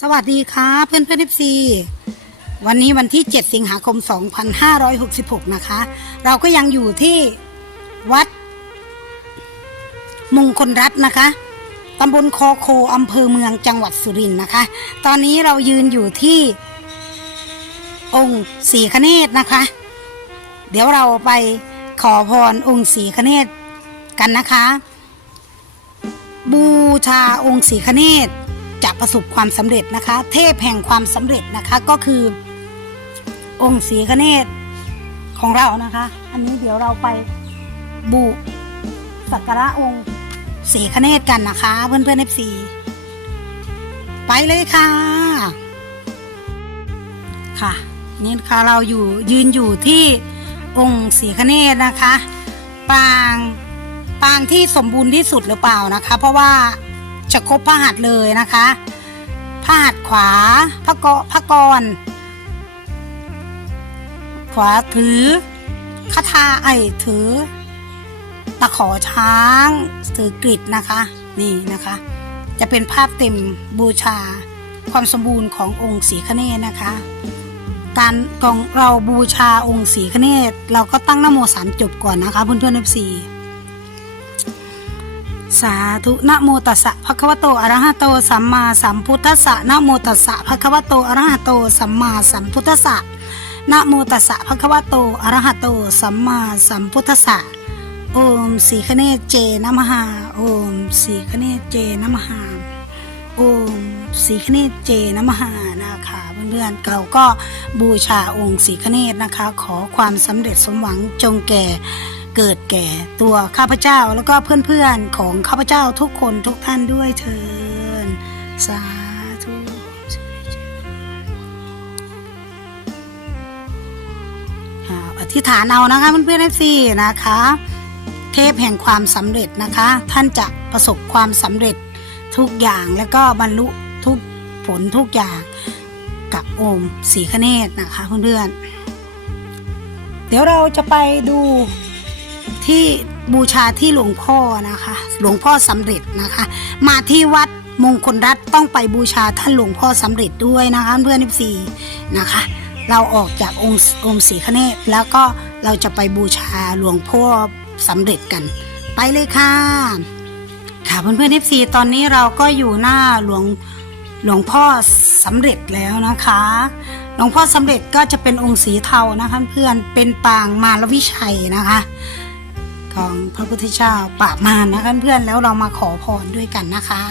สวัสดีค่ะเพื่อนเพื่อนซีวันนี้วันที่ 7 สิงหาคม 2566 นะคะ เราก็ยังอยู่ที่วัดมงคลรัตน์นะคะตำบลคอโคอำเภอเมืองจังหวัดสุรินทร์นะคะ ตอนนี้เรายืนอยู่ที่องค์สีคเนศนะคะ เดี๋ยวเราไปขอพรองค์สีคเนศกันนะคะ บูชาองค์สีคเนศ จะประสบความสำเร็จนะคะ เทพแห่งความสำเร็จนะคะก็คือ องค์สีคเนศของเรานะคะ อันนี้เดี๋ยวเราไปบูสักการะองค์สีคเนศกันนะคะ เพื่อนเพื่อนเอฟซีไปเลยค่ะ ค่ะ นี่ค่ะเราอยู่ยืนอยู่ที่องค์สีคเนศนะคะ ปางปางที่สมบูรณ์ที่สุดหรือเปล่านะคะ เพราะว่า จะครบพระหัตถ์เลยนะคะพระหัตถ์ขวาพระกพระกร ขวาถือคาถาไอถือตะขอช้างถือกริดนะคะ นี่นะคะ จะเป็นภาพเต็มบูชาความสมบูรณ์ขององค์สีคเนศนะคะ การของเราบูชาองค์สีคเนศเราก็ตั้งนโมสามจบก่อนนะคะเพื่อนเพื่อนเอฟซี สาธุนะโมตัสสะภะคะวะโตอะระหะโตสัมมาสัมพุทธัสสะนะโมตัสสะภะคะวะโตอะระหะโตสัมมาสัมพุทธัสสะนะโมตัสสะภะคะวะโตอะระหะโตสัมมาสัมพุทธัสสะโอมสีคเนศเจนะมหาโอมสีคเนศเจนะมหาโอมสีคเนศเจนะมหานะคะเพื่อนๆเราก็บูชาองค์สีคเนศนะคะ ขอความสำเร็จสมหวังจงแก่ เกิดแก่ตัวข้าพเจ้าแล้วก็เพื่อนๆของข้าพเจ้าทุกคนทุกท่านด้วยเถินสาธุอ่าอธิษฐานเอานะคะเพื่อนๆเอฟซีนะคะ เทพแห่งความสำเร็จนะคะ ท่านจะประสบความสำเร็จทุกอย่างแล้วก็บรรลุทุกผลทุกอย่างกับโอมสีคเนศนะคะเพื่อนๆเดี๋ยวเราจะไปดู ที่บูชาที่หลวงพ่อนะคะ หลวงพ่อสำเร็จนะคะ มาที่วัดมงคลรัตน์ต้องไปบูชาท่านหลวงพ่อสำเร็จด้วยนะคะเพื่อนๆซีนะคะ เราออกจากองค์องค์สีคเนศแล้วก็เราจะไปบูชาหลวงพ่อสำเร็จกัน ไปเลยค่ะ ค่ะเพื่อนๆเอฟซีตอนนี้เราก็อยู่หน้าหลวงหลวงพ่อสำเร็จแล้วนะคะ หลวงพ่อสำเร็จก็จะเป็นองค์สีเทานะคะเพื่อนเป็นปางมารวิชัยนะคะ ของพระพุทธเจ้าปราบมารนะคะเพื่อนแล้วเรามาขอพรด้วยกันนะคะ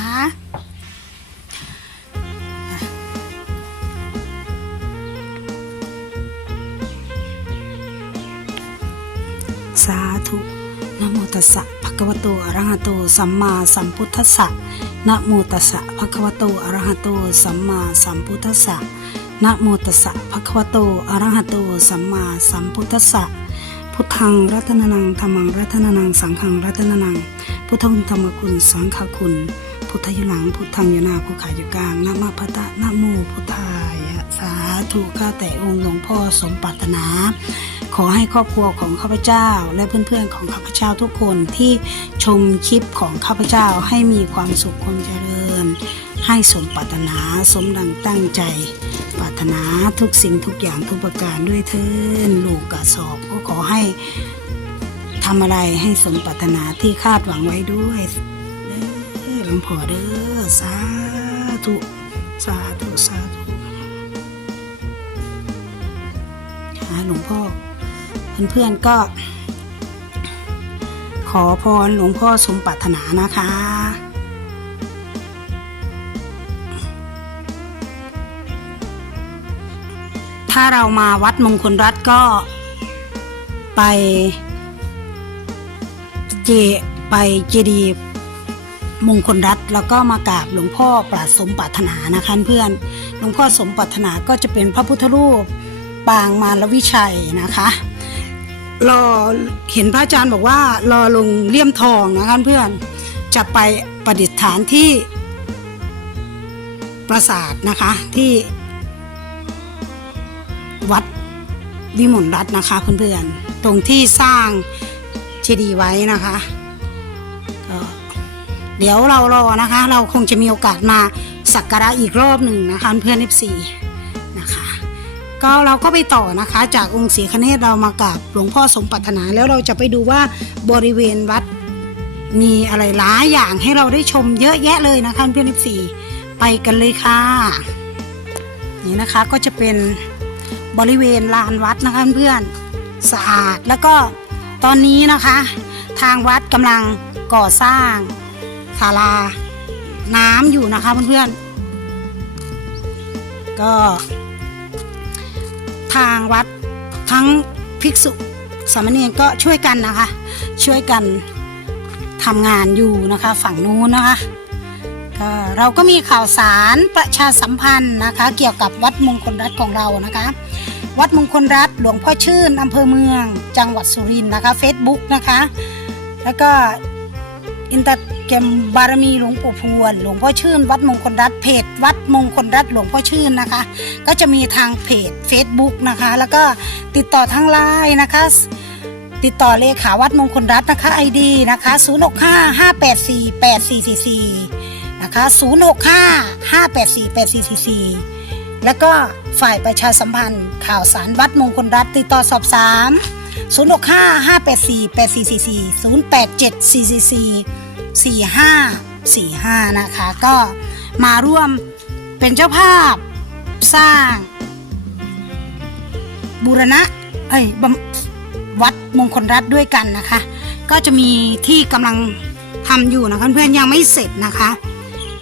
สาธุนะโมตัสสะภะคะวะโตอะระหะโตสัมมาสัมพุทธัสสะนะโมตัสสะภะคะวะโตอะระหะโตสัมมาสัมพุทธัสสะนะโมตัสสะภะคะวะโตอะระหะโตสัมมาสัมพุทธัสสะ พุทธังรัตนนังธรรมังรัตนนัง สังฆังรัตนนัง พุทธังธรรมคุณ สังฆคุณ พุทธยุหลัง พุทธังยนาผู้ขายอยู่กลางนะมะพะตะนะโมพุทธายะสาธุข้าแต่องค์หลวงพ่อสมปรารถนา ขอให้ครอบครัวของข้าพเจ้า และเพื่อนๆของข้าพเจ้าทุกคนที่ชมคลิปของข้าพเจ้าให้มีความสุขความเจริญ ให้สมปรารถนาสมดังตั้งใจ รารถนาทุกสิ่งทุกอย่างทุกประการด้วยเทินลูกกระสอบก็ขอให้ทำอะไรให้สมปรารถนาที่คาดหวังไว้ด้วยเด้อหลวงพ่อเด้อสาธุสาธุสาธุหาหลวงพ่อเพื่อนๆก็ ขอพรหลวงพ่อสมปรารถนานะคะ ถ้าเรามาวัดมงคลรัตก็ไปเจไปเจดีมงคลรัตแล้วก็มากราบหลวงพ่อปราสมปรารถนานะคะเพื่อนหลวงพ่อสมปรารถนาก็จะเป็นพระพุทธรูปปางมารวิชัยนะคะรอเห็นพระอาจารย์บอกว่ารอลงเลี่ยมทองนะคะเพื่อนจะไปประดิษฐานที่ปราสาทนะคะที่ วัดวิมลรัตน์นะคะเพื่อนๆตรงที่สร้างเจดีย์ไว้นะคะก็เดี๋ยวเรารอนะคะ เราคงจะมีโอกาสมาสักการะอีกรอบหนึ่งนะคะเพื่อน F4 นะคะก็เราก็ไปต่อนะคะ จากองค์ศรีคเนศเรามากับหลวงพ่อสมปรารถนาแล้วเราจะไปดูว่าบริเวณวัดมีอะไรหลายอย่างให้เราได้ชมเยอะแยะเลยนะคะเพื่อน F4 ไปกันเลยค่ะ นี่นะคะก็จะเป็น บริเวณลานวัดนะคะเพื่อนสะอาดแล้วก็ตอนนี้นะคะ ทางวัดกำลังก่อสร้างศาลาน้ำอยู่นะคะเพื่อนๆก็ ทางวัดทั้งภิกษุสามเณรก็ช่วยกันนะคะ ช่วยกันทำงานอยู่นะคะฝั่งนู้นนะคะเราก็มีข่าวสารประชาสัมพันธ์นะคะ เกี่ยวกับวัดมงคลรัฐของเรานะคะ วัดมงคลรัฐหลวงพ่อชื่นอำเภอเมือง จังหวัดสุรินทร์นะคะ Facebook นะคะ แล้วก็อินเตอร์เกมบารมีหลวงปู่พวน หลวงพ่อชื่น วัดมงคลรัฐเพจ วัดมงคลรัฐหลวงพ่อชื่นนะคะ ก็จะมีทางเพจ Facebook นะคะ แล้วก็ติดต่อทางไลน์นะคะ ติดต่อเลขาวัดมงคลรัฐนะคะ ID นะคะ 065 584 8444นะคะ 065 584 8444 แล้วก็ฝ่ายประชาสัมพันธ์ ข่าวสารวัดมงคลรัฐติดต่อสอบถาม065 584 8444 087 444 4545 นะคะ ก็มาร่วมเป็นเจ้าภาพสร้าง บูรณะเอ้ยวัดมงคลรัฐด้วยกันนะคะ ก็จะมีที่กำลังทำอยู่นะคะเพื่อนยังไม่เสร็จนะคะ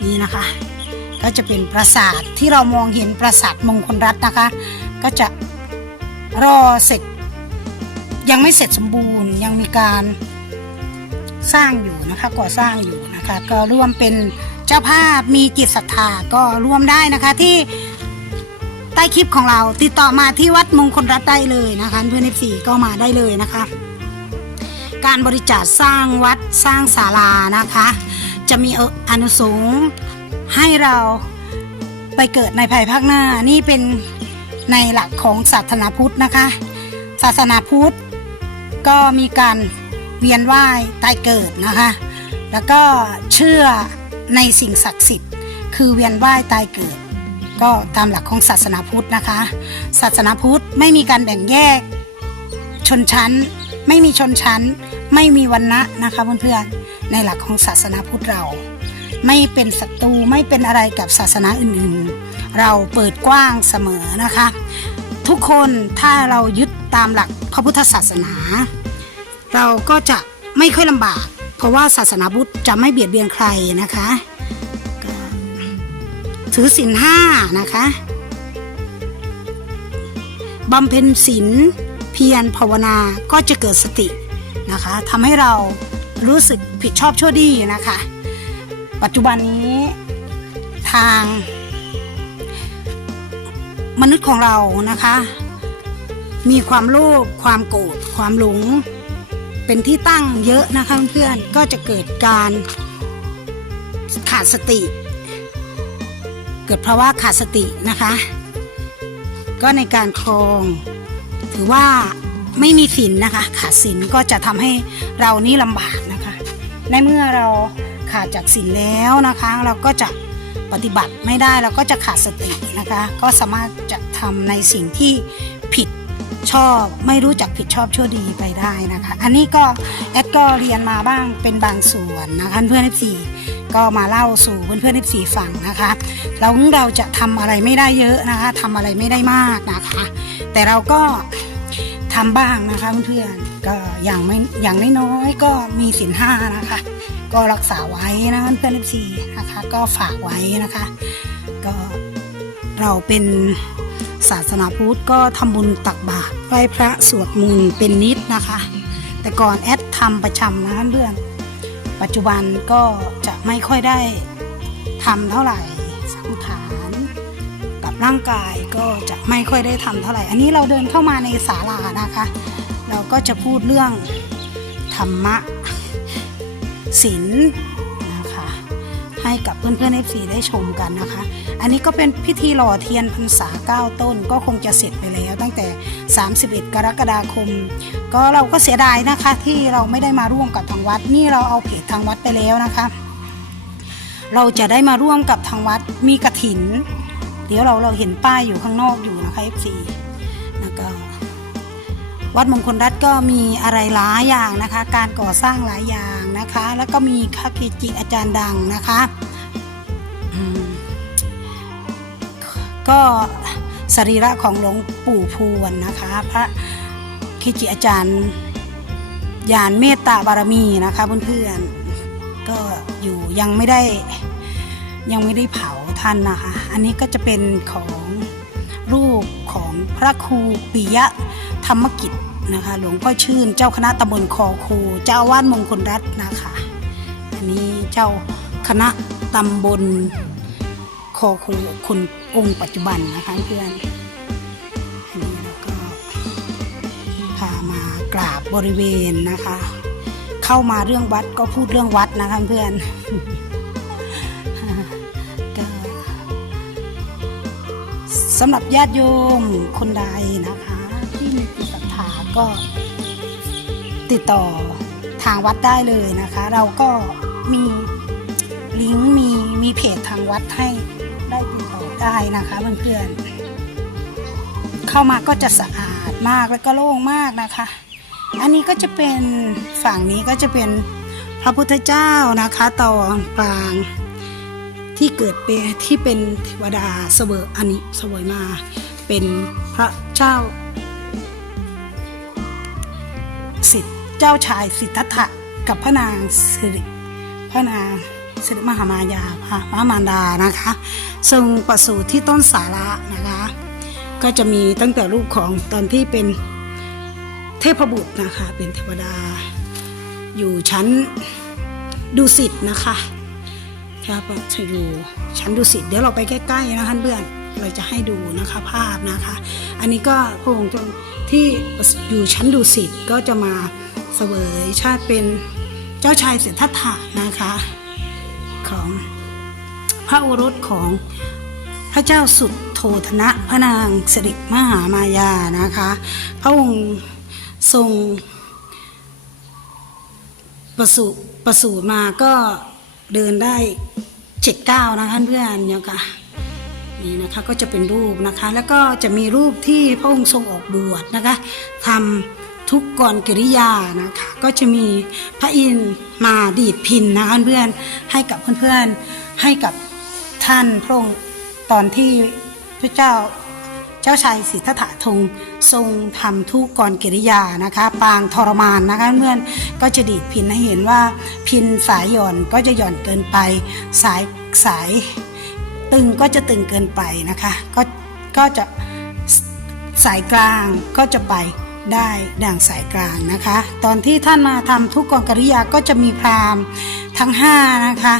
นี่นะคะ ก็จะเป็นปราสาทที่เรามองเห็นปราสาทมงคลรัฐนะคะ ก็จะรอเสร็จ ยังไม่เสร็จสมบูรณ์ยังมีการสร้างอยู่นะคะก่อสร้างอยู่นะคะก็ร่วมเป็นเจ้าภาพมีจิตศรัทธาก็ร่วมได้นะคะที่ใต้คลิปของเราติดต่อมาที่วัดมงคลรัฐได้เลยนะคะเพื่อนเอฟซีก็มาได้เลยนะคะ การบริจาคสร้างวัดสร้างศาลานะคะ จะมีอนุสงส์ ให้เราไปเกิดในภายภาคหน้านี่เป็นในหลักของศาสนาพุทธนะคะ ศาสนาพุทธก็มีการเวียนว่ายตายเกิดนะคะ แล้วก็เชื่อในสิ่งศักดิ์สิทธิ์ คือเวียนว่ายตายเกิด ก็ตามหลักของศาสนาพุทธนะคะ ศาสนาพุทธไม่มีการแบ่งแยกชนชั้น ไม่มีชนชั้น ไม่มีวันณะนะคะเพื่อนๆในหลักของศาสนาพุทธเรา ไม่เป็นศัตรูไม่เป็นอะไรกับศาสนาอื่นๆ เราเปิดกว้างเสมอนะคะ ทุกคนถ้าเรายึดตามหลักพระพุทธศาสนา เราก็จะไม่ค่อยลำบาก เพราะว่าศาสนาพุทธจะไม่เบียดเบียนใครนะคะถือศีลห้านะคะบำเพ็ญศีลเพียรภาวนาก็จะเกิดสตินะคะทำให้เรารู้สึกผิดชอบชั่วดีนะคะ ปัจจุบันนี้ทาง มนุษย์ของเรานะคะ มีความโลภความโกรธความหลง เป็นที่ตั้งเยอะนะคะเพื่อนก็จะเกิดการขาดสติ เกิดเพราะว่าขาดสตินะคะ ก็ในการครอง ถือว่าไม่มีศีลนะคะ ขาดศีลก็จะทำให้เรานี่ลำบากนะคะในเมื่อเรา ขาดจากศีลแล้วนะคะ เราก็จะปฏิบัติไม่ได้เราก็จะขาดสตินะคะ ก็สามารถจะทำในสิ่งที่ผิดชอบไม่รู้จักผิดชอบชั่วดีไปได้นะคะ อันนี้ก็แอดก็เรียนมาบ้างเป็นบางส่วนนะคะเพื่อน f 4ก็มาเล่าสู่เพื่อนๆ f 4ฟังนะคะแล้วเราจะทำอะไรไม่ได้เยอะนะคะทำอะไรไม่ได้มากนะคะ แต่เราก็ทำบ้างนะคะเพื่อนๆก็อย่างไม่อย่างน้อยๆก็มีสินห้านะคะ ก็รักษาไว้นะเพื่อนๆ f 4นะคะ ก็ฝากไว้นะคะ ก็เราเป็นศาสนาพุทธก็ทำบุญตักบาตรไหว้พระสวดมนต์เป็นนิดนะคะ แต่ก่อนแอดทำประจำนะเพื่อนปัจจุบันก็จะไม่ค่อยได้ทำเท่าไหร่สังขารกับร่างกายก็จะไม่ค่อยได้ทำเท่าไหร่ อันนี้เราเดินเข้ามาในศาลานะคะ เราก็จะพูดเรื่องธรรมะ ศีลนะคะให้กับเพื่อนๆ FC ได้ชมกันนะคะ อันนี้ก็เป็นพิธีหล่อเทียนพรรษา 9 ต้นก็คงจะเสร็จไปแล้วตั้งแต่ 31 กรกฎาคม ก็เราก็เสียดายนะคะที่เราไม่ได้มาร่วมกับทางวัดนี่เราเอาเพจทางวัดไปแล้วนะคะ เราจะได้มาร่วมกับทางวัดมีกระถิน เดี๋ยวเราเราเห็นป้ายอยู่ข้างนอกอยู่นะคะ FC แล้วก็ วัดมงคลรัฐก็มีอะไรหลายอย่างนะคะ การก่อสร้างหลายอย่างนะคะ แล้วก็มีคาเกจิอาจารย์ดังนะคะก็สรีระของหลวงปู่พวนนะคะ พระเกจิอาจารย์ยานเมตตาบารมีนะคะเพื่อนๆก็อยู่ยังไม่ได้ยังไม่ได้เผาท่านนะคะ อันนี้ก็จะเป็นของรูปของพระครูปิยะ รรมกิจนะคะ หลวงพ่อชื่น เจ้าคณะตำบลคอคูเจ้าอาวาดมงคลรัตน์นะคะ อันนี้เจ้าคณะตำบลคอคูคุณองค์ปัจจุบันนะคะเพื่อนอันนี้เราก็พามากราบบริเวณนะคะ เข้ามาเรื่องวัดก็พูดเรื่องวัดนะคะเพื่อนสำหรับญาติโยมคนใดนะคะ ก็ติดต่อทางวัดได้เลยนะคะ เราก็มีลิงก์มีมีเพจทางวัดให้ได้ติดต่อได้นะคะเพื่อนๆเข้ามาก็จะสะอาดมากแล้วก็โล่งมากนะคะ อันนี้ก็จะเป็นฝั่งนี้ก็จะเป็นพระพุทธเจ้านะคะต่อกลางที่เกิดเป็นที่เป็นเทวดาเสวยอันนี้เสวยมาเป็นพระเจ้า สิทธิ์เจ้าชายสิทธัตถะกับพระนางสิริพระนางสิริมหามายาพระมามารดานะคะทรงประสูติที่ต้นสาระนะคะ ก็จะมีตั้งแต่รูปของตอนที่เป็นเทพบุตรนะคะ เป็นเทวดา อยู่ชั้นดุสิตนะคะครับจะอยู่ชั้นดุสิตเดี๋ยวเราไปใกล้ๆนะคะเพื่อนเราจะให้ดูนะคะภาพนะคะ อันนี้ก็พระองค์ ที่อยู่ชั้นดุสิตก็จะมาเสวยชาติเป็นเจ้าชายเสิทธัตถะนะคะ ของพระโอรสของพระเจ้าสุดโทธนะพระนางสิริมหามายานะคะ พระองค์ทรงประสูประสูติมาก็เดินได้เจ็ดเก้านะคะเพื่อนเนี่ยค่ะ นี่นะคะก็จะเป็นรูปนะคะ แล้วก็จะมีรูปที่พระองค์ทรงออกบวชนะคะทำทุกกรกิริยานะคะก็จะมีพระอินทร์มาดีดพินนะคะเพื่อนให้กับเพื่อนๆให้กับท่านพระองค์ตอนที่พระเจ้าเจ้าชายสิทธัตถะทงทรงทำทุกกรกิริยานะคะ ปางทรมานนะคะเพื่อนก็จะดีดพินให้เห็นว่าพินสายหย่อนก็จะหย่อนเกินไป สายสาย ตึงก็จะตึงเกินไปนะคะ ก็ก็จะสายกลางก็จะไปได้ดังสายกลางนะคะ ตอนที่ท่านมาทำทุกกองกริยาก็จะมีพราหมณ์ทั้งห้านะคะ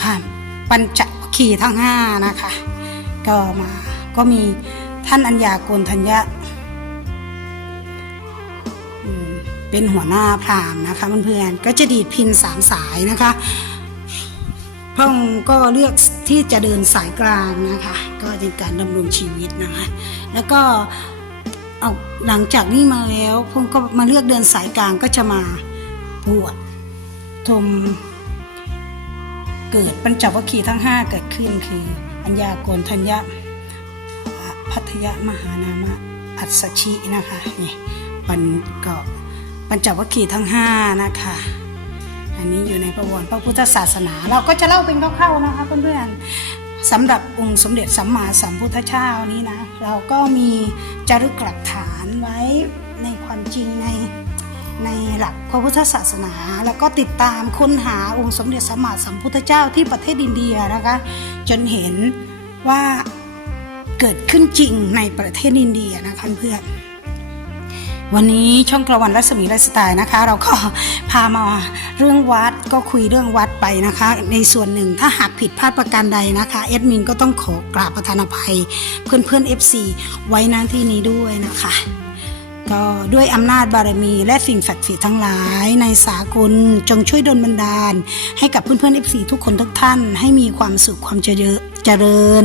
พราหมณ์ปัญจวัคคีย์ทั้งห้านะคะก็มาก็มีท่านอัญญาโกณทัญญะเป็นหัวหน้าพราหมณ์นะคะเพื่อนๆก็จะดีดพินสามสายนะคะ ระองค์ก็เลือกที่จะเดินสายกลางนะคะ ก็เป็นการดำรงชีวิตนะคะ แล้วก็เอาหลังจากนี้มาแล้วพระองค์ก็มาเลือกเดินสายกลางก็จะมาบวชทมเกิดปัญจวัคคีย์ทั้งห้าเกิดขึ้นคืออัญญาโกณทัญญะพัทยมหานามะอัศชินะคะนี่ปันก็ปัญจวัคคีย์ทั้งห้านะคะ อันนี้อยู่ในประวัติพระพุทธศาสนา เราก็จะเล่าเป็นคร่าวๆนะคะเพื่อนๆสำหรับองค์สมเด็จสัมมาสัมพุทธเจ้านี้นะ เราก็มีจารึกหลักฐานไว้ในความจริงในในหลักพระพุทธศาสนา แล้วก็ติดตามค้นหาองค์สมเด็จสัมมาสัมพุทธเจ้าที่ประเทศอินเดียนะคะ จนเห็นว่าเกิดขึ้นจริงในประเทศอินเดียนะคะเพื่อน วันนี้ช่องกระวันรัศมีไลฟ์สไตล์นะคะ เราก็พามาเรื่องวัดก็คุยเรื่องวัดไปนะคะ ในส่วนหนึ่งถ้าหากผิดพลาดประการใดนะคะเอดมินก็ต้องขอกราบประทานอภัย เพื่อนเพื่อนๆ FC ไว้หน้าที่นี้ด้วยนะคะ ก็ด้วยอำนาจบารมีและสิ่งศักดิ์สิทธิ์ทั้งหลาย ในสากลจงช่วยดลบันดาล ให้กับเพื่อนๆ FC ทุกคนทุกท่าน ให้มีความสุขความเจริญเจริญ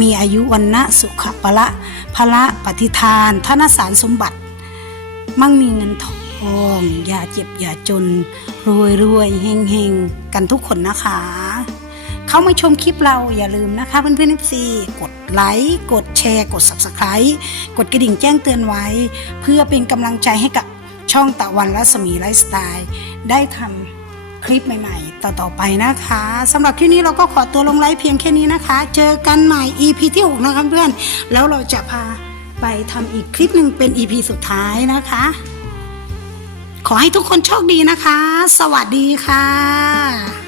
มีอายุวันนะสุขะปละพละปฏิทานธนสารสมบัติ มั่งมีเงินทอง อย่าเจ็บอย่าจน รวยรวยเฮงเฮงกันทุกคนนะคะ เข้ามาชมคลิปเราอย่าลืมนะคะเพื่อนๆ FC กดไลค์กดแชร์กด Subscribe กดกระดิ่งแจ้งเตือนไว้ เพื่อเป็นกำลังใจให้กับช่องตะวันรัศมีไลฟ์สไตล์ได้ทำคลิปใหม่ๆ ต่อๆไปนะคะสำหรับที่นี้เราก็ขอตัวลงไลฟ์เพียงแค่นี้นะคะ เจอกันใหม่ EP ที่ 6 นะคะเพื่อน แล้วเราจะพา ไปทำอีกคลิปหนึ่งเป็น EP สุดท้ายนะคะ ขอให้ทุกคนโชคดีนะคะ สวัสดีค่ะ